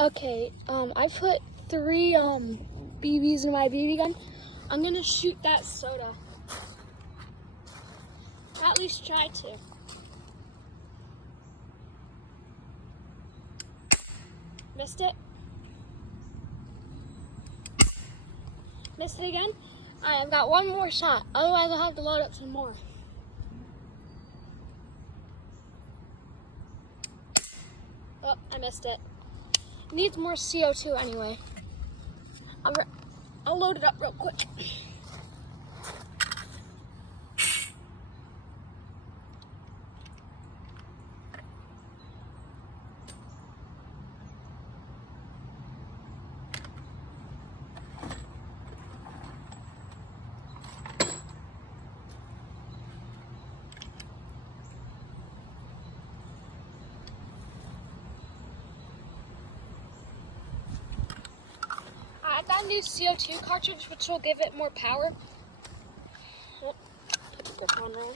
Okay, I put 3 BBs in my BB gun. I'm gonna shoot that soda. At least try to. Missed it. Missed it again. Alright, I've got one more shot. Otherwise, I'll have to load up some more. Oh, I missed it. Needs more CO2 anyway. I'll load it up real quick. I got a new CO2 cartridge, which will give it more power. Oh, put the grip on wrong.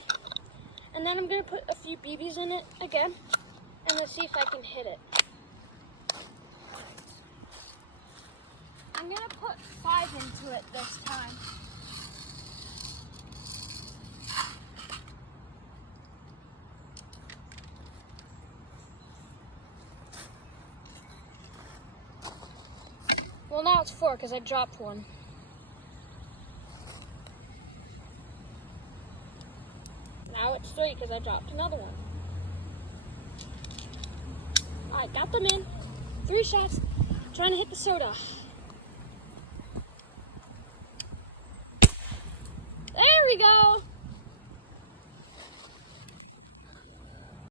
And then I'm going to put a few BBs in it again, and let's see if I can hit it. I'm going to put 5 into it this time. Well, now it's 4 because I dropped one. Now it's 3 because I dropped another one. Alright, got them in. 3 shots. Trying to hit the soda. There we go.